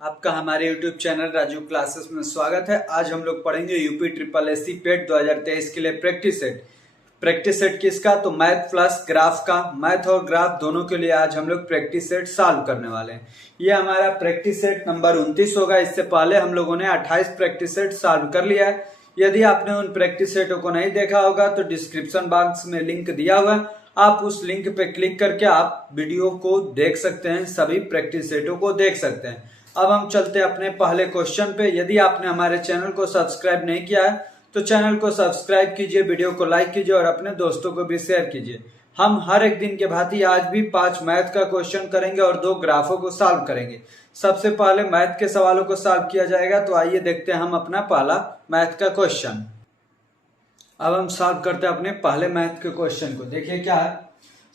आपका हमारे YouTube channel Raju classes में स्वागत है। आज हम लोग पढ़ेंगे यूपी ट्रिपल एससी पेट 2023 के लिए प्रैक्टिस सेट। प्रैक्टिस सेट किसका? तो मैथ प्लस ग्राफ का। मैथ और ग्राफ दोनों के लिए आज हम लोग प्रैक्टिस सेट सॉल्व करने वाले हैं। ये हमारा प्रैक्टिस सेट नंबर 29 होगा। इससे पहले हम लोगों ने 28 प्रैक्टिस सेट सॉल्व कर लिया है। यदि आपने उन प्रैक्टिस सेटों को नहीं देखा होगा तो डिस्क्रिप्शन बॉक्स में लिंक दिया हुआ है, आप उस लिंक पे क्लिक करके आप वीडियो को देख सकते हैं, सभी प्रैक्टिस सेटों को देख सकते हैं। अब हम चलते हैं अपने पहले क्वेश्चन पे। यदि आपने हमारे चैनल को सब्सक्राइब नहीं किया है तो चैनल को सब्सक्राइब कीजिए, वीडियो को लाइक कीजिए और अपने दोस्तों को भी शेयर कीजिए। हम हर एक दिन के भांति आज भी 5 मैथ का क्वेश्चन करेंगे और 2 ग्राफों को सॉल्व करेंगे। सबसे पहले मैथ के सवालों को सॉल्व किया जाएगा, तो आइए देखते हैं हम अपना पहला मैथ का क्वेश्चन। अब हम सॉल्व करते हैं अपने पहले मैथ के क्वेश्चन को। देखिए क्या है,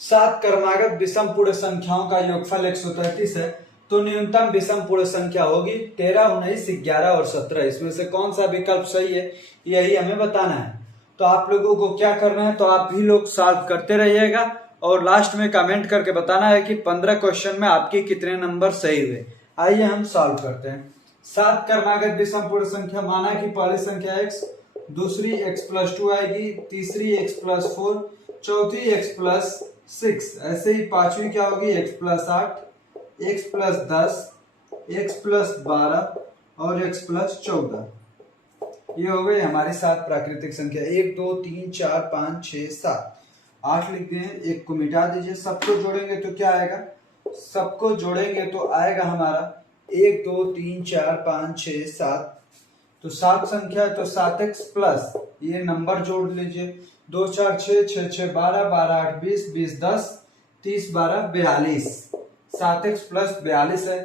7 क्रमागत विषम पूर्ण संख्याओं का योगफल 133 है, तो न्यूनतम विषम पूर्ण संख्या होगी 13, 19, 11 और 17। इसमें से कौन सा विकल्प सही है, यही हमें बताना है। तो आप लोगों को क्या करना है, तो आप भी लोग सॉल्व करते रहिएगा और लास्ट में कमेंट करके बताना है कि 15 क्वेश्चन में आपके कितने नंबर सही हुए। आइए हम सॉल्व करते हैं। 7 क्रमागत विषम पूर्ण संख्या माना कि पहली संख्या x, दूसरी x+2 आएगी, तीसरी x+4, चौथी x+6, ऐसे ही पांचवी क्या होगी x+8, x+10, x+12 और x+14। ये हो गई हमारी 7 प्राकृतिक संख्या। 1 2 3 4 5 6 7 8 लिख दें, एक को मिटा दीजिए। सबको जोड़ेंगे तो क्या आएगा, सबको जोड़ेंगे तो आएगा हमारा 1 2 3 4 5 6 7। तो 7 संख्या है तो 7x प्लस ये नंबर जोड़ लीजिए, 2 4 6 6 6 12 12 8 20 20 10 30 12 42। 7x प्लस 42 है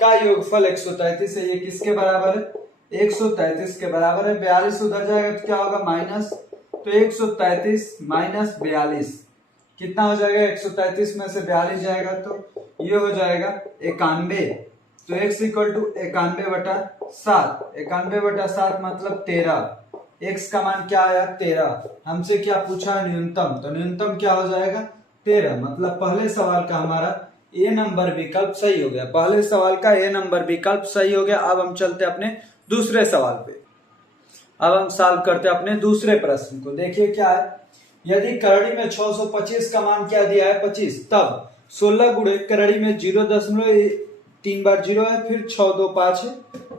का योगफल 133 है। ये किसके बराबर है, 133 के बराबर है। 42 उधर जाएगा तो क्या होगा माइनस, तो 133 माइनस 42 कितना हो जाएगा, 133 में से 42 जाएगा तो ये हो जाएगा 91। तो x इक्वल टू 91/7। 91/7 मतलब 13। x का मान क्या आया 13। हमसे क्या पूछा है न्यूनतम, तो न्यूनतम क्या हो जाएगा 13। मतलब पहले सवाल का हमारा ए नंबर विकल्प सही हो गया। पहले सवाल का ए नंबर विकल्प सही हो गया। अब हम चलते अपने दूसरे सवाल पे। अब हम सॉल्व करते अपने दूसरे प्रश्न को। देखिए क्या है, यदि करड़ी में 625 का मान क्या दिया है 25, तब 16 गुणे करड़ी में 0.3 बार 0 है, फिर 6 2 5 है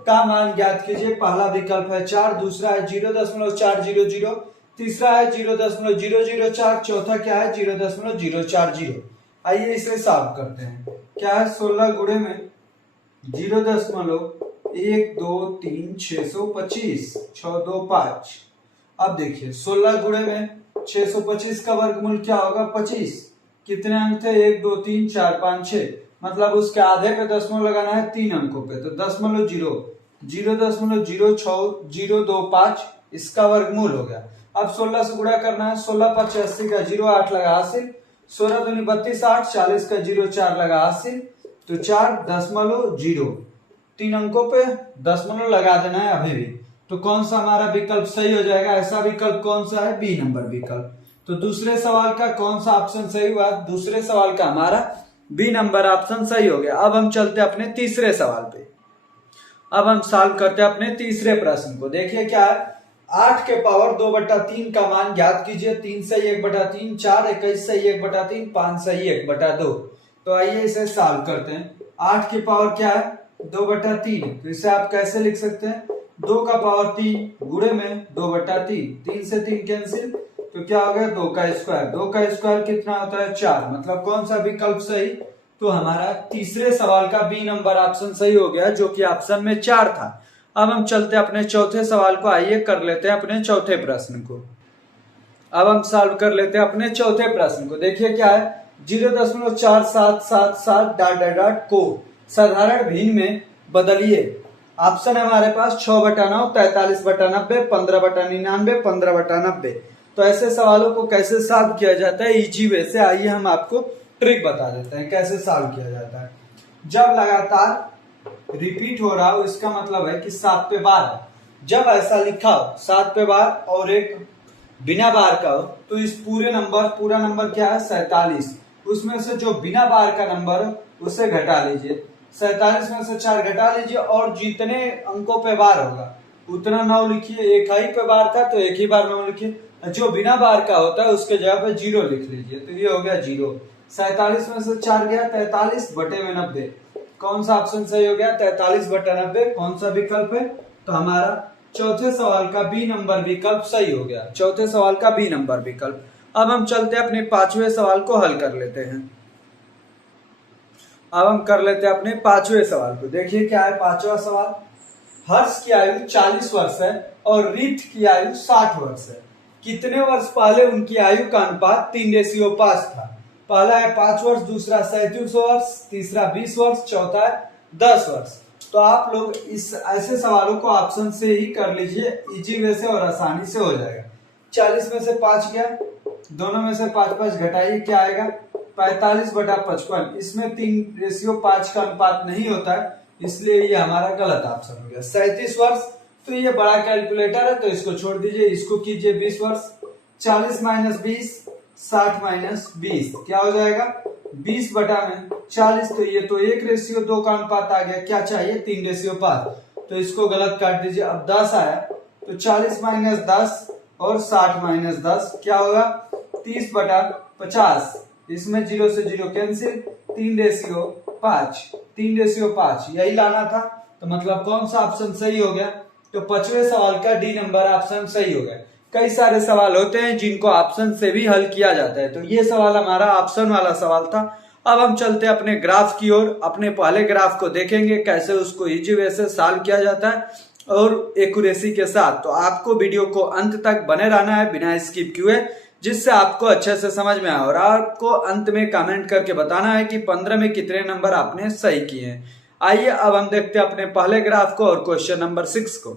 का मान ज्ञात कीजिए। पहला विकल्प है 4, दूसरा है 0.400, तीसरा है 0.004, चौथा क्या है 0.040। आइए इसे सॉल्व करते हैं। क्या है, 16 गुणे में 0.1 2 3 625 6 2 5। अब देखिए 16 गुणे में 625 का वर्गमूल क्या होगा 25। कितने अंक थे, 1 2 3 4 5 6, मतलब उसके आधे पे दशमलव लगाना है 3 अंकों पे, तो 0.025 इसका वर्गमूल हो गया। अब 16 से गुणा करना है, 16 5 80 का 0 8 लगा हासिल, 16 दूनी 32 8 40 का 0 4 लगा हासिल, तो 4.0 3 अंकों पे दशमलव लगा देना है अभी भी। तो कौन सा हमारा विकल्प सही हो जाएगा, ऐसा विकल्प कौन सा है, बी नंबर विकल्प। तो दूसरे सवाल का कौन सा ऑप्शन सही हुआ, दूसरे सवाल का हमारा बी नंबर ऑप्शन सही हो गया। अब हम चलते अपने तीसरे सवाल पे। अब हम सॉल्व करते अपने तीसरे प्रश्न को। देखिए क्या है, 8 के पावर 2/3 का मान ज्ञात कीजिए। 3 सही 1/3, 4 21 सही 1/3, 5 सही 1/2। तो आइए इसे सॉल्व करते हैं। 8 की पावर क्या है 2/3, तो इसे आप कैसे लिख सकते हैं, 2 का पावर 3 गुणे में 2/3, 3 से 3 कैंसिल, तो क्या हो गया 2 का स्क्वायर। 2 का स्क्वायर कितना होता है 4। मतलब कौन सा विकल्प सही, तो हमारा तीसरे सवाल का बी नंबर ऑप्शन सही हो गया, जो कि ऑप्शन में 4 था। अब हम चलते अपने चौथे सवाल को। आइए कर लेते हैं अपने चौथे प्रश्न को। अब हम सॉल्व कर लेते हैं अपने चौथे प्रश्न को। देखिए क्या है, 0.4777 डॉट को साधारण भिन्न में बदलिए। ऑप्शन है हमारे पास 6/9, 43/90, 15/99, 15/90। तो ऐसे सवालों को कैसे सॉल्व किया जाता है इजी वे से, आइए हम आपको ट्रिक बता देते हैं कैसे सॉल्व किया जाता है। जब लगातार रिपीट हो रहा हो, इसका मतलब है कि 7 पे बार है। जब ऐसा लिखा हो 7 पे बार और एक बिना बार का हो, तो इस पूरा नंबर क्या है 47, उसमें से जो बिना बार का नंबर उसे घटा लीजिए। 47 में से 4 घटा लीजिए और जितने अंकों पे बार होगा उतना 9 लिखिए। एक ही पे बार था तो एक ही बार 9 लिखिए, जो बिना बार का होता है उसके जगह पे 0 लिख लीजिए, तो ये हो गया 0। 47 में से 4 गया 43 बटे में 90। कौन सा ऑप्शन सही हो गया? 43 बटे 90। कौन सा विकल्प है? तो हमारा चौथे सवाल का बी नंबर विकल्प सही हो गया। चौथे सवाल का बी नंबर विकल्प। अब हम चलते हैं अपने पांचवें सवाल को हल कर लेते हैं। अब हम कर लेते हैं अपने पांचवें सवाल को। देखिए क्या है पांचवा सवाल। हर्ष की आयु 40 वर्ष है और रीत की आयु 60 वर्ष है। कितने वर्ष पहले उनकी आयु का अनुपात 3:5 था? पहला है 5 वर्ष, दूसरा 37 वर्ष, तीसरा 20 वर्ष, चौथा है 10 वर्ष। तो आप लोग इस ऐसे सवालों को ऑप्शन से ही कर लीजिए, इजी वे से और आसानी से हो जाएगा। 40 में से 5 गया, दोनों में से 5 घटाइए, क्या आएगा? 45 बटा 55। इसमें 3:5 का अनुपात नहीं होता है, इसलिए ये हमारा गलत ऑप्शन हो गया। 37 वर्ष, तो ये बड़ा कैलकुलेटर है तो इसको छोड़ दीजिए, इसको कीजिए 20 वर्ष। 40 माइनस 20, 60 माइनस 20 क्या हो जाएगा? 20 बटा में 40। तो ये तो 1:2 का अनुपात आ गया। क्या चाहिए? 3:5। तो इसको गलत काट दीजिए। अब 10 आया तो 40 माइनस 10 और 60 माइनस 10 क्या होगा? 30 बटा 50। इसमें 0 से 0 कैंसिल। 3:5, 3:5 यही लाना था। तो मतलब कौन सा ऑप्शन सही हो गया? तो पांचवें सवाल का डी नंबर ऑप्शन सही हो गया। कई सारे सवाल होते हैं जिनको ऑप्शन से भी हल किया जाता है, तो ये सवाल हमारा ऑप्शन वाला सवाल था। अब हम चलते हैं अपने ग्राफ की ओर। अपने पहले ग्राफ को देखेंगे कैसे उसको इजी वे से सॉल्व किया जाता है और एक्यूरेसी के साथ। तो आपको वीडियो को अंत तक बने रहना है बिना स्किप किए, जिससे आपको अच्छे से समझ में आए और आपको अंत में कमेंट करके बताना है कि 15 में कितने नंबर आपने सही किए हैं। आइए अब हम देखते हैं अपने पहले ग्राफ को और क्वेश्चन नंबर 6 को।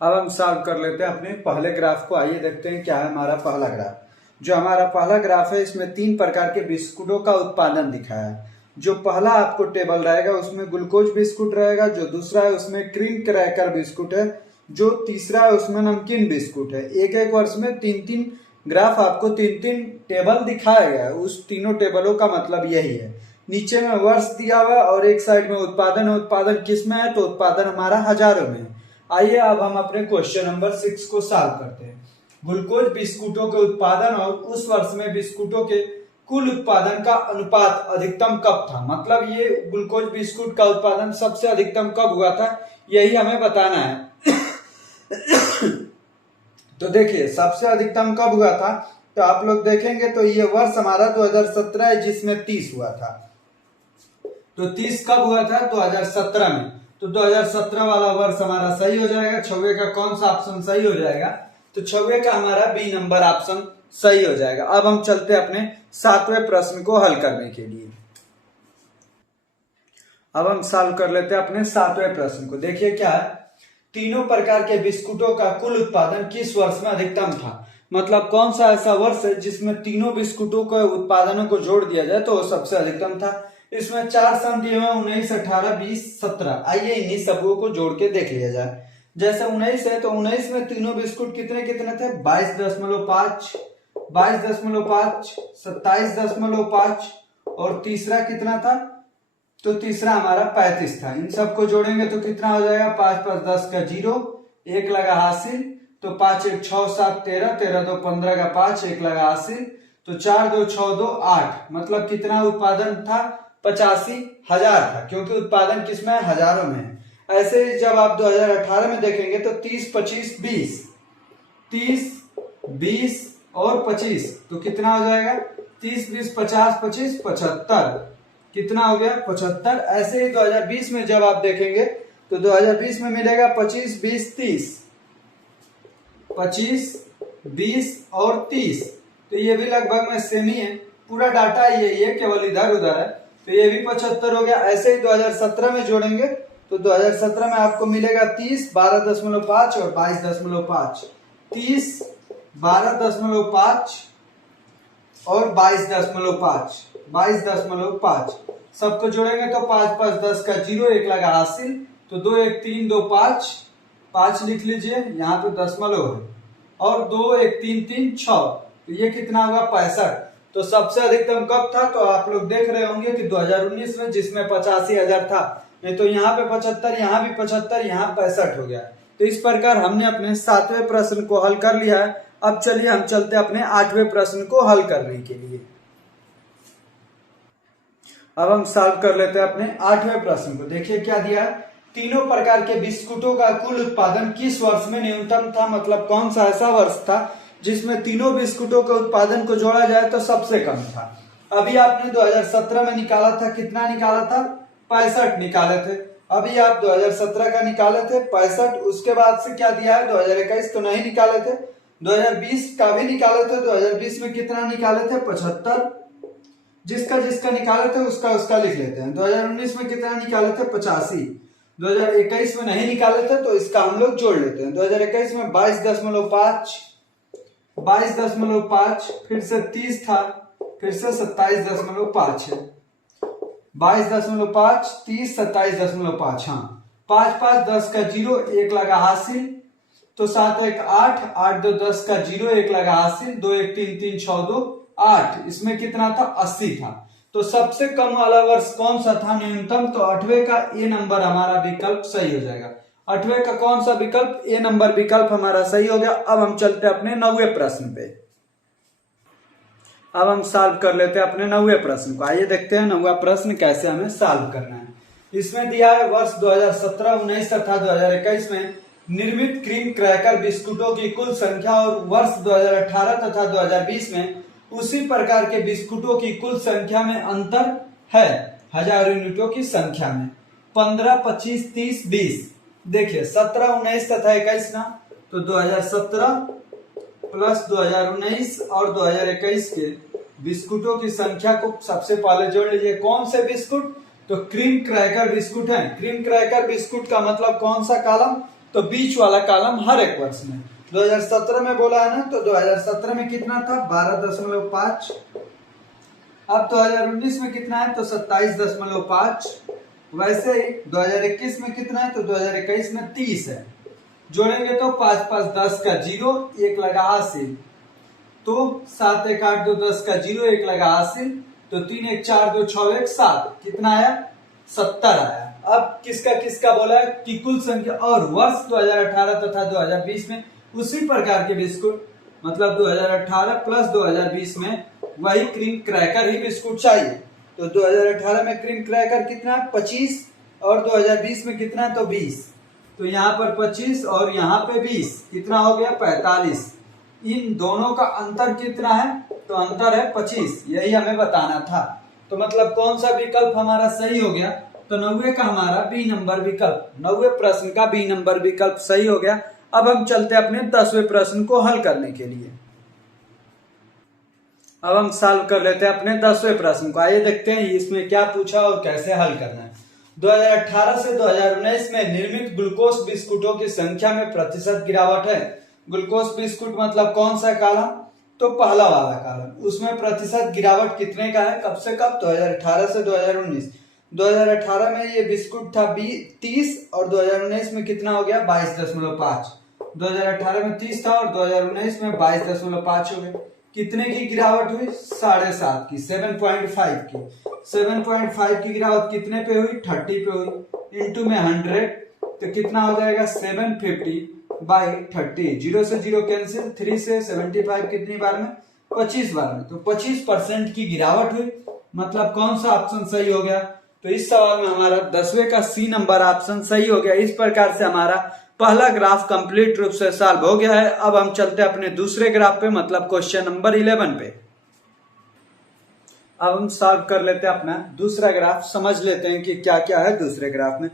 अब हम सॉल्व कर लेते हैं अपने पहले ग्राफ को। आइए देखते हैं क्या है हमारा पहला ग्राफ। जो हमारा पहला ग्राफ है इसमें 3 प्रकार के बिस्कुटों का उत्पादन दिखाया है। जो पहला आपको टेबल रहेगा उसमें ग्लूकोज बिस्कुट रहेगा, जो दूसरा है उसमें क्रीम क्रैकर बिस्कुट है, जो तीसरा है उसमें नमकीन बिस्कुट है। एक एक वर्ष में 3-3 ग्राफ आपको 3-3 टेबल दिखाया गया है। उस तीनों टेबलों का मतलब यही है। नीचे में वर्ष दिया हुआ है और एक साइड में उत्पादन है। उत्पादन किस में है? तो उत्पादन हमारा हजारों में है। आइए अब हम अपने क्वेश्चन नंबर 6 को सॉल्व करते हैं। ग्लूकोज बिस्कुटों के उत्पादन और उस वर्ष में बिस्कुटों के कुल उत्पादन का अनुपात अधिकतम कब था? मतलब ये ग्लूकोज बिस्कुट का उत्पादन सबसे अधिकतम कब हुआ था, यही हमें बताना है। तो देखिए सबसे अधिकतम कब हुआ था, तो आप लोग देखेंगे तो ये वर्ष हमारा 2017 है जिसमें 30 हुआ था। तो 30 कब हुआ था? 2017 में। तो 2017 वाला वर्ष हमारा सही हो जाएगा। 6वें का कौन सा ऑप्शन सही हो जाएगा? तो 6वें का हमारा बी नंबर ऑप्शन सही हो जाएगा। अब हम चलते हैं अपने 7वें प्रश्न को हल करने के लिए। अब हम सॉल्व कर लेते हैं अपने 7वें प्रश्न को। देखिए क्या है, तीनों प्रकार के बिस्कुटों का कुल उत्पादन किस वर्ष में अधिकतम था? मतलब कौन सा ऐसा वर्ष है जिसमें तीनों बिस्कुटों के उत्पादनों को जोड़ दिया जाए तो वो सबसे अधिकतम था। इसमें 4 सन दिए हुए 19, 18, 20, 17। आइए इन्हीं सबको को जोड़ के देख लिया जाए। जैसे 19 है तो 19 में तीनों बिस्कुट कितने कितने थे? 22.5, 22.5, 27.5 और तीसरा कितना था? तो तीसरा हमारा 35 था। इन सबको जोड़ेंगे तो कितना हो जाएगा? 5 + 10 का 0, 1 लगा हासिल, तो 5 1 6 7 13, 13 2 15 का 5, 1 लगा हासिल, तो 4 2 6 2 8। मतलब कितना उत्पादन था? 85,000 था, क्योंकि उत्पादन किसमें है? हजारों में है। ऐसे ही जब आप 2018 में देखेंगे तो 30 25 20, 30 20 और 25, तो कितना हो जाएगा? 30 20 50 25 75। कितना हो गया? 75। ऐसे ही 2020 में जब आप देखेंगे तो 2020 में मिलेगा 25 20 30, 25 20 और 30। तो ये भी लगभग में सेम ही है। पूरा डाटा यही है, केवल इधर उधर है। तो ये भी 75 हो गया। ऐसे ही 2017 में जोड़ेंगे तो 2017 में आपको मिलेगा 30 12.5 और 22.5, 30 12.5 और 22.5, 22.5। सबको जोड़ेंगे तो 5 5 10 का 0, 1 लगा हासिल, तो 2 1 3 2 5, 5 लिख लीजिए, यहाँ पे दशमलव है, और 2 1 3 3 6। तो ये कितना होगा? 65। तो सबसे अधिकतम कब था, तो आप लोग देख रहे होंगे कि 2019 में, जिसमें 85,000 था। नहीं तो यहाँ पे 75, यहाँ भी 75, यहाँ 65 हो गया। तो इस प्रकार हमने अपने 7वें प्रश्न को हल कर लिया है। अब चलिए हम चलते हैं अपने 8वें प्रश्न को हल करने के लिए। अब हम सॉल्व कर लेते हैं अपने 8वें प्रश्न को। देखिए क्या दिया है, तीनों प्रकार के बिस्कुटों का कुल उत्पादन किस वर्ष में न्यूनतम था, मतलब कौन सा ऐसा वर्ष था जिसमें तीनों बिस्कुटों के उत्पादन को जोड़ा जाए तो सबसे कम था। अभी आपने 2017 में निकाला था, कितना निकाला था, 65 निकाले थे। अभी आप 2017 का निकाले थे 65, उसके बाद से क्या दिया है 2021 तो नहीं निकाले थे, 2020 का भी निकाले थे। 2020 में कितना निकाले थे, 75। जिसका जिसका निकाले थे उसका उसका लिख लेते हैं। 2019 में कितना निकाले थे, 85। 2021 में नहीं निकाले थे तो इसका हम लोग जोड़ लेते हैं। 2021 में 22.5, 22.5, फिर से 30 था, फिर से 27.5 है। 22.5, 30, 27.5, हाँ 5 5 10 का 0, 1 लगा हासिल, तो 7 1 8, 8 2 10 का 0, 1 लगा हासिल, 2 1 3 3 6 2 8, इसमें कितना था, 80 था। तो सबसे कम वाला वर्ष कौन सा था न्यूनतम, तो 8वें का ए नंबर हमारा विकल्प सही हो जाएगा। 8वें का कौन सा विकल्प, ए नंबर विकल्प हमारा सही हो गया। अब हम चलते हैं अपने 9वें प्रश्न पे। अब हम सॉल्व कर लेते हैं अपने 9वें प्रश्न को। आइए देखते हैं 9वां प्रश्न कैसे हमें सॉल्व करना है। इसमें दिया है वर्ष 2017, 19 तथा 2021 में निर्मित क्रीम क्रैकर बिस्कुटों की कुल संख्या और वर्ष 2018 तथा 2020 में उसी प्रकार के बिस्कुटों की कुल संख्या में अंतर है 1000 यूनिटों की संख्या में। 15, 25, 30, 20। देखिए 17, 19 तथा 21 ना, तो 2017 प्लस 2019 और 2021 के बिस्कुटों की संख्या को सबसे पहले जोड़ लीजिए। कौन से बिस्कुट, तो क्रीम क्रैकर बिस्कुट है। क्रीम क्रैकर बिस्कुट का मतलब कौन सा कॉलम, तो बीच वाला कॉलम हर एक वर्ष में। 2017 में बोला है ना, तो 2017 में कितना था, 12.5। अब 2019 में कितना है, तो 27.5। वैसे ही 2021 में कितना है, तो 2021 में 30 है। जोड़ेंगे तो 5 5 10 का 0, 1 लगा हासिल, तो 7 1 8 2 10 का 0, 1 लगा हासिल, तो 3 1 4 2 6 1 7, कितना आया, 70 आया। अब किसका किसका बोला है कि कुल संख्या और वर्ष 2018 तथा 2020 में उसी प्रकार के बिस्कुट, मतलब 2018 प्लस 2020 में वही क्रीम क्रैकर ही बिस्कुट चाहिए। तो 2018 में क्रीम क्रैकर कितना, 25, और 2020 में कितना, तो 20। तो यहाँ पर 25 और यहाँ पे 20, कितना हो गया, 45। इन दोनों का अंतर कितना है, तो अंतर है 25। यही हमें बताना था। तो मतलब कौन सा विकल्प हमारा सही हो गया, तो 9वें का हमारा बी नंबर विकल्प, 9वें प्रश्न का बी नंबर विकल्प सही हो गया। अब हम चलते हैं अपने 10वें प्रश्न को हल करने के लिए। अब हम सॉल्व कर लेते हैं अपने 10वें प्रश्न को। आइए देखते हैं इसमें क्या पूछा और कैसे हल करना है। 2018 से 2019 में निर्मित ग्लूकोज बिस्कुटों की संख्या में प्रतिशत गिरावट है। ग्लूकोज बिस्कुट मतलब कौन सा कॉलम, तो पहला वाला कॉलम। उसमें प्रतिशत गिरावट कितने का है, कब से कब, 2018 से 2019। 2018 में ये बिस्कुट था 30 और 2019 में कितना हो गया, 22.5। 2018 में 30 था और 2019 में 22.5 हो गया। कितने की गिरावट हुई, 7.5 की, 7.5 की। 7.5 की गिरावट कितने पे हुई, 30 पे हुई। इंटू में 100, तो कितना हो जाएगा, 750/30। 0 से 0 कैंसिल, 3 से 75 कितनी बार में, 25 बार में। तो 25% की गिरावट हुई। मतलब कौन सा ऑप्शन सही हो गया, तो इस सवाल में हमारा 10वें का सी नंबर ऑप्शन सही हो गया। इस प्रकार से हमारा पहला ग्राफ कंप्लीट रूप से सॉल्व हो गया है। अब हम चलते हैं अपने दूसरे ग्राफ पे, मतलब क्वेश्चन नंबर 11 पे। अब हम सॉल्व कर लेते हैं अपना दूसरा ग्राफ, समझ लेते हैं कि क्या क्या है दूसरे ग्राफ में।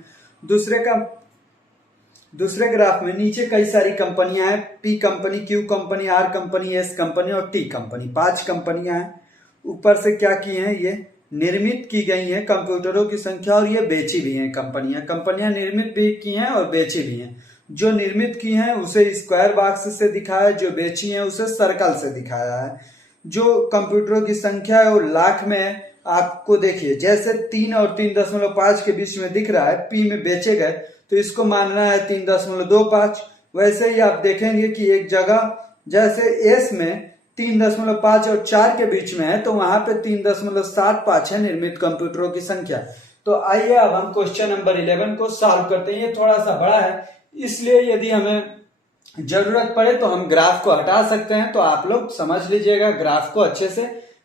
दूसरे ग्राफ में नीचे कई सारी कंपनियां हैं, P company, Q company, R company, S company और टी कंपनी। 5 कंपनियां हैं। ऊपर से क्या की हैं, ये निर्मित की गई हैं कंप्यूटरों की संख्या, और ये बेची भी हैं कंपनियां निर्मित भी की हैं और बेची भी हैं। जो निर्मित की हैं उसे स्क्वायर बॉक्स से दिखाया है, जो बेची हैं उसे सर्कल से दिखाया है। जो कंप्यूटरों की संख्या है वो लाख में है। आपको देखिए जैसे 3 और 3.5 के बीच में दिख रहा है, पी में बेचे गए, तो इसको मानना है 3.25। वैसे ही आप देखेंगे कि एक जगह जैसे एस में 3.5 और 4 के बीच में है, तो वहां पे 3.75 है निर्मित कंप्यूटरों की संख्या। तो आइए अब हम क्वेश्चन नंबर 11 को सॉल्व करते हैं। ये थोड़ा सा बड़ा है, इसलिए यदि हमें जरूरत पड़े तो हम ग्राफ को हटा सकते हैं। तो आप लोग समझ लीजिएगा, ग्राफ को अच्छे से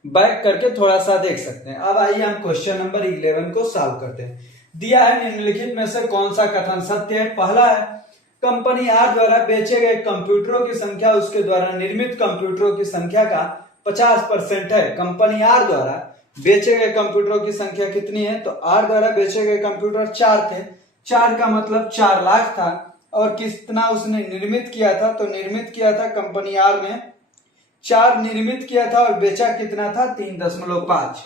बैक करके थोड़ा सा देख सकते हैं। अब आइए हम क्वेश्चन नंबर 11 को सॉल्व करते हैं। दिया है निम्नलिखित में से कौन सा कथन सत्य है। पहला है कंपनी आर द्वारा बेचे गए कंप्यूटरों की संख्या उसके द्वारा निर्मित कंप्यूटरों की संख्या का 50% है। कंपनी आर द्वारा बेचे गए कंप्यूटरों की संख्या कितनी है, तो आर द्वारा बेचे गए कंप्यूटर 4 थे। 4 का मतलब 4 लाख था। और कितना उसने निर्मित किया था, तो निर्मित किया था कंपनी आर ने 4 निर्मित किया था और बेचा कितना था 3.5।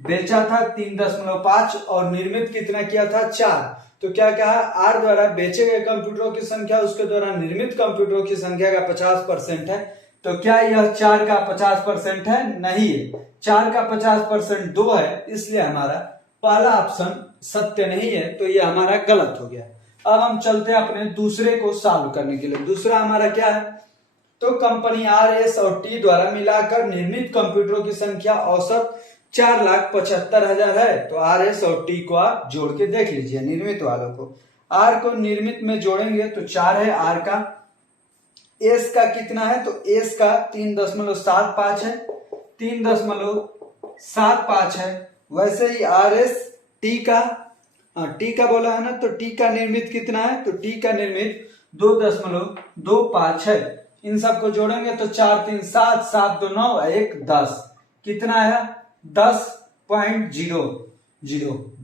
बेचा था 3.5 और निर्मित कितना किया था 4। तो क्या कहा, आर द्वारा बेचे गए कंप्यूटरों की संख्या उसके द्वारा निर्मित कंप्यूटरों की संख्या का 50% है। तो क्या यह 4 का 50% है? नहीं है। 4 का 50% 2 है, इसलिए हमारा पहला ऑप्शन सत्य नहीं है, तो यह हमारा गलत हो गया। अब हम चलते हैं अपने दूसरे को सॉल्व करने के लिए। दूसरा हमारा क्या है, तो कंपनी आर, एस और टी द्वारा मिलाकर निर्मित कंप्यूटरों की संख्या औसत 4,75,000 है। तो आर, एस और टी को आप जोड़ के देख लीजिए निर्मित वालों को। आर को निर्मित में जोड़ेंगे तो 4 है आर का। एस का कितना है, तो एस का 3.75 है, 3.75 है। वैसे ही आर एस टी का, टी का बोला है ना, तो टी का निर्मित कितना है, तो टी का निर्मित 2.25 है। इन सबको जोड़ेंगे तो 4 3 7 7 2 9 1 10 कितना आया 10.00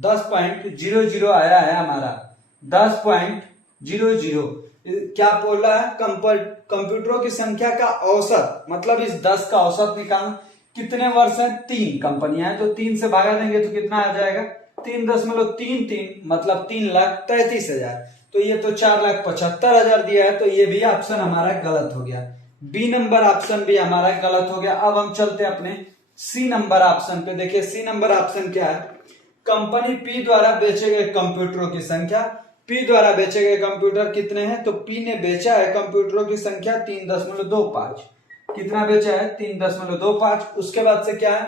10.00 आया है हमारा 10.00। क्या बोल रहा है, कंप्यूटरों की संख्या का औसत, मतलब इस 10 का औसत निकालना। कितने वर्ष है, 3 कंपनियां हैं, तो 3 से भागा देंगे तो कितना आ जाएगा 3.33, मतलब 3,33,000। तो ये तो 4,75,000 दिया है, तो ये भी ऑप्शन हमारा गलत हो गया। बी नंबर ऑप्शन भी हमारा गलत हो गया। अब हम चलते हैं अपने सी नंबर ऑप्शन पे। देखिए सी नंबर ऑप्शन क्या है, कंपनी पी द्वारा बेचे गए कंप्यूटरों की संख्या। पी द्वारा बेचे गए कंप्यूटर कितने हैं, तो पी ने बेचा है कंप्यूटरों की संख्या 3.25। कितना बेचा है 3.25। उसके बाद से क्या है,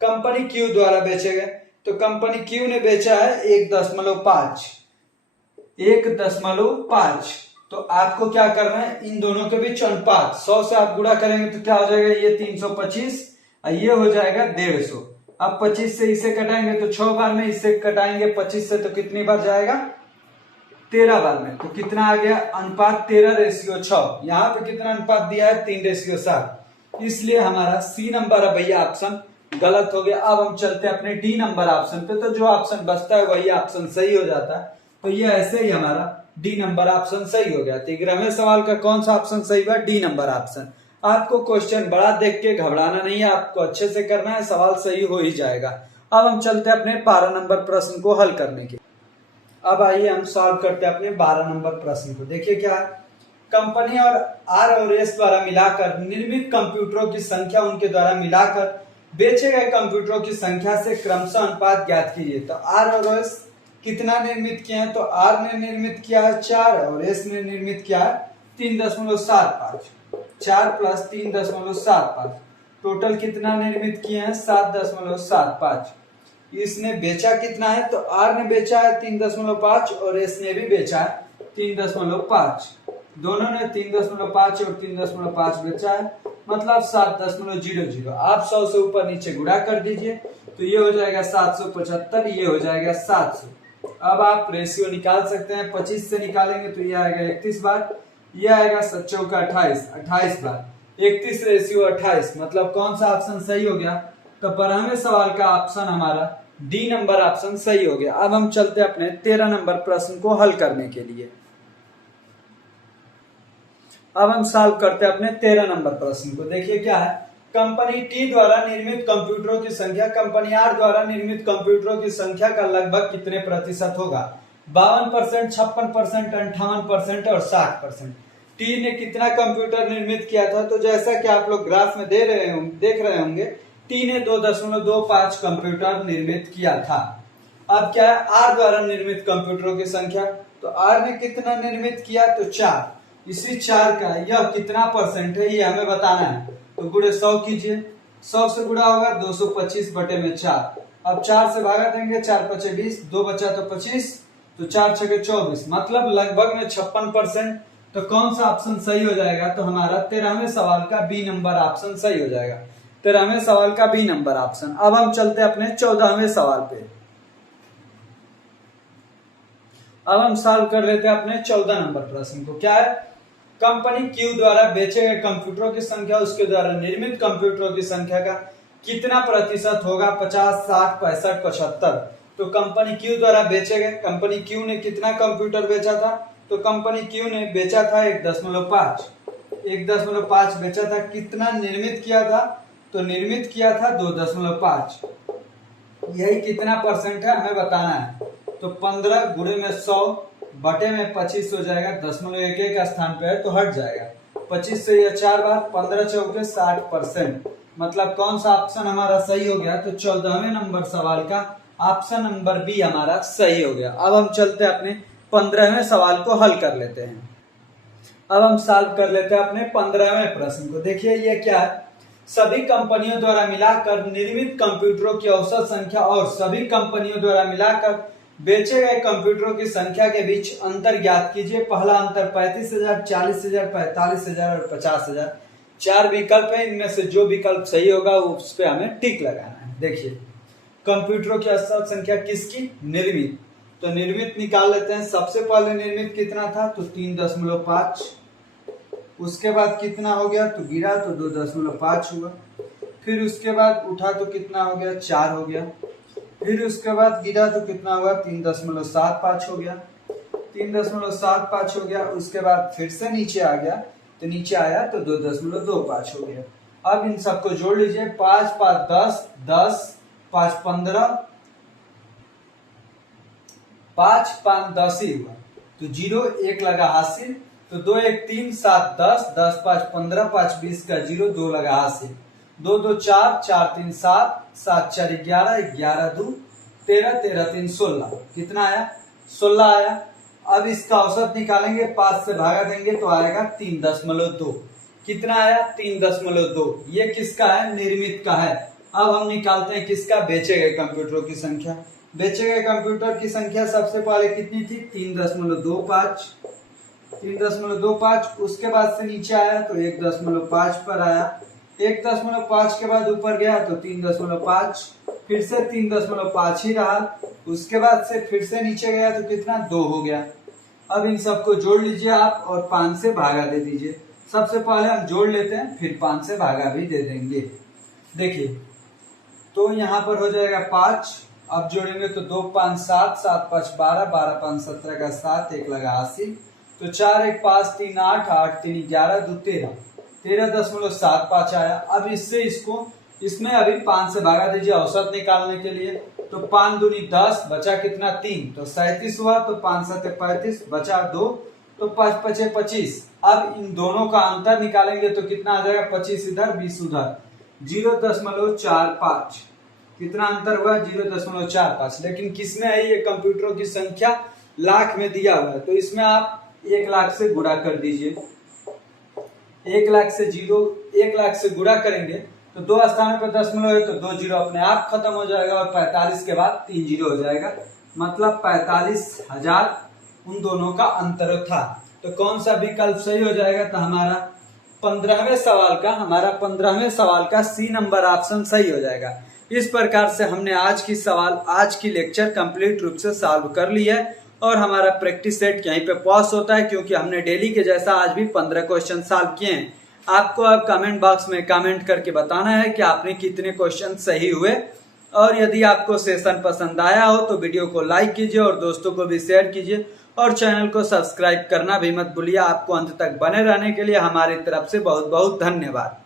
कंपनी क्यू द्वारा बेचे गए, तो कंपनी क्यू ने बेचा है 1.5। तो आपको क्या करना है, इन दोनों के बीच अनुपात 100 से आप गुणा करेंगे तो क्या हो जाएगा, ये 325 और ये हो जाएगा 150। अब 25 से इसे कटाएंगे तो 6 बार में, इससे कटाएंगे 25 से तो कितनी बार जाएगा 13 बार में। तो कितना आ गया अनुपात 13:6। यहाँ पे कितना अनुपात दिया है 3:7। इसलिए हमारा सी नंबर है भैया ऑप्शन गलत हो गया। अब हम चलते हैं अपने डी नंबर ऑप्शन पे। तो जो ऑप्शन बचता है वही ऑप्शन सही हो जाता है। तो ये ऐसे ही हमारा डी नंबर ऑप्शन सही हो गया। तो 11वें सवाल का कौन सा ऑप्शन सही हुआ, डी नंबर ऑप्शन। आपको क्वेश्चन बड़ा देख के घबराना नहीं है, आपको अच्छे से करना है, सवाल सही हो ही जाएगा। अब हम चलते हैं अपने 12 नंबर प्रश्न को हल करने के। अब आइए हम सॉल्व करते हैं अपने 12 नंबर प्रश्न को। देखिए क्या है, कंपनी और आर और एस द्वारा मिलाकर निर्मित कंप्यूटरों की संख्या उनके द्वारा मिलाकर बेचे गए कंप्यूटरों की संख्या से क्रमशः अनुपात ज्ञात कीजिए। तो आर और एस कितना निर्मित किया है, तो आर ने निर्मित किया है 4 और एस ने निर्मित किया है 3.75। 4 + 3.75 टोटल कितना निर्मित किए हैं 7.75। इसने बेचा कितना है, तो आर ने बेचा है 3.5 और एस ने भी बेचा है 3.5। दोनों ने 3.5 और 3.5 बेचा है, मतलब 7.00। आप 100 से ऊपर नीचे गुणा कर दीजिए तो ये हो जाएगा 775, ये हो जाएगा 700। अब आप रेशियो निकाल सकते हैं, 25 से निकालेंगे तो ये आएगा 31 बार, ये आएगा 7 चौका 28 बार, 31:28। मतलब कौन सा ऑप्शन सही हो गया, तो 12वें सवाल का ऑप्शन हमारा डी नंबर ऑप्शन सही हो गया। अब हम चलते हैं अपने 13 नंबर प्रश्न को हल करने के लिए। अब हम सॉल्व करते हैं अपने 13 नंबर प्रश्न को। देखिए क्या है, कंपनी टी द्वारा निर्मित कंप्यूटरों की संख्या कंपनी आर द्वारा निर्मित कंप्यूटरों की संख्या का लगभग कितने प्रतिशत होगा, 52%, 56%, 58% और 60%। टी ने कितना कंप्यूटर निर्मित किया था, तो जैसा कि आप लोग ग्राफ में देख रहे होंगे, टी ने 2.25 कंप्यूटर निर्मित किया था। अब क्या है, आर द्वारा निर्मित कंप्यूटरों की संख्या, तो आर ने कितना निर्मित किया, तो 4। इसी 4 का यह कितना परसेंट है ये हमें बताना है। तो गुणे 100 कीजिए, 100 से गुणा होगा 225 बटे में 4। अब 4 से भागा देंगे, 4 पचे 20, 2 बचा तो 25, तो 4 छके 24, मतलब लगभग में 56%। तो कौन सा ऑप्शन सही हो जाएगा? तो हमारा 13वें सवाल का बी नंबर ऑप्शन सही हो जाएगा। 13वें सवाल का बी नंबर ऑप्शन। अब हम चलते हैं अपने 14वें सवाल पे। अब हम सॉल्व कर लेते हैं अपने 14 नंबर प्रश्न को। क्या है? कंपनी क्यू द्वारा बेचे गए कंप्यूटरों की संख्या उसके द्वारा निर्मित कंप्यूटरों की संख्या का कितना प्रतिशत होगा? 50, 60, 65, 75। तो कंपनी क्यू द्वारा बेचे गए, कंपनी क्यू ने कितना कंप्यूटर बेचा था? तो कंपनी क्यू ने बेचा था 1.5, 1.5 बेचा था। कितना निर्मित किया था? तो निर्मित किया था 2.5। यही कितना परसेंट है हमें बताना है। तो 15 गुणे में 100 बटे में 25 हो जाएगा, 0.11 का स्थान पे है तो हट जाएगा। 25 से यह 4 बार, 15 चौके 60%। मतलब कौन सा ऑप्शन हमारा सही हो गया? तो 14वें नंबर सवाल का ऑप्शन नंबर बी हमारा सही हो गया। अब हम चलते हैं अपने 15वें सवाल को हल कर लेते हैं। अब हम सॉल्व कर लेते हैं अपने 15वें प्रश्न को। देखिए ये क्या है? सभी कंपनियों द्वारा मिलाकर निर्मित कंप्यूटरों की औसत संख्या और सभी कंपनियों द्वारा मिलाकर बेचे गए कंप्यूटरों की संख्या के बीच अंतर ज्ञात कीजिए। पहला अंतर 35,000, 40,000, 45,000 और 50,000। 4 विकल्प है, इनमें से जो विकल्प सही होगा उस पे हमें टिक लगाना है। देखिए कंप्यूटरों की औसत संख्या किसकी? निर्मित। तो निर्मित निकाल लेते हैं। सबसे पहले निर्मित कितना था? तो 3.5। उसके बाद कितना हो गया? तो गिरा तो 2.5 हुआ। फिर उसके बाद उठा तो कितना हो गया? 4 हो गया। फिर उसके बाद गिरा तो कितना हुआ? 3.75 हो गया। 3.75 हो गया। उसके बाद फिर से नीचे आ गया, तो नीचे आया तो 2.25 हो गया। अब इन सबको जोड़ लीजिए। 5 5 10, 10 5 15, 5 5 10 ही हुआ। तो 0 1 लगा हासिल, तो 2 1 3 7 10, 10 5 15, 5 20 का 0, 2 लगा हासिल। 2 2 4, 4 3 7, 7 4 11, 11 2 13, 13 3 16। कितना आया? 16 आया। अब इसका औसत निकालेंगे, 5 से भागा देंगे तो आएगा 3.2। कितना आया? 3.2। ये किसका है? निर्मित का है। अब हम निकालते हैं किसका? बेचे गए कंप्यूटरों की संख्या। बेचे गए कंप्यूटर की संख्या सबसे पहले कितनी थी? 3.25। 3.25। उसके बाद से नीचे आया तो 1.5 पर आया। 1.5 के बाद ऊपर गया तो 3.5, फिर से 3.5 ही रहा। उसके बाद से फिर से नीचे गया तो कितना? 2 हो गया। अब इन सबको जोड़ लीजिए आप और 5 से भागा दे दीजिए। सबसे पहले हम जोड़ लेते हैं, फिर 5 से भागा भी दे देंगे। देखिए तो यहाँ पर हो जाएगा 5। अब जोड़ेंगे तो 2 5 7, 7 5 12, 12 5 17 का 7, 1 लगा 80। तो 4 1 5 3 8, 8 3 11, 2 13, 13.75 आया। अब इससे इसमें अभी 5 से भागा दीजिए औसत निकालने के लिए। तो 5 दूनी 10, बचा कितना? 3, तो 37 हुआ। तो 5 7 35, बचा 2, तो 5 5 25। अब इन दोनों का अंतर निकालेंगे तो कितना आ जाएगा? 25 इधर 20 उधर, 0.45। कितना अंतर हुआ? 0.45। लेकिन किसमें है? ये कंप्यूटरों की संख्या लाख में दिया हुआ है, तो इसमें आप 1 लाख से गुणा कर दीजिए। 1 लाख से गुणा करेंगे तो 2 स्थानों पर दशमलव है तो 2 जीरो अपने आप खत्म हो जाएगा और 45 के बाद 3 जीरो हो जाएगा। मतलब 45,000 उन दोनों का अंतर था। तो कौन सा विकल्प सही हो जाएगा? तो हमारा 15वें सवाल का सी नंबर ऑप्शन सही हो जाएगा। इस प्रकार से हमने आज की लेक्चर कंप्लीट रूप से सॉल्व कर लिया है और हमारा प्रैक्टिस सेट यहीं पे पॉज होता है, क्योंकि हमने डेली के जैसा आज भी 15 क्वेश्चन सॉल्व किए हैं। आपको अब कमेंट बॉक्स में कमेंट करके बताना है कि आपने कितने क्वेश्चन सही हुए। और यदि आपको सेशन पसंद आया हो तो वीडियो को लाइक कीजिए और दोस्तों को भी शेयर कीजिए और चैनल को सब्सक्राइब करना भी मत भूलिए। आपको अंत तक बने रहने के लिए हमारी तरफ से बहुत बहुत धन्यवाद।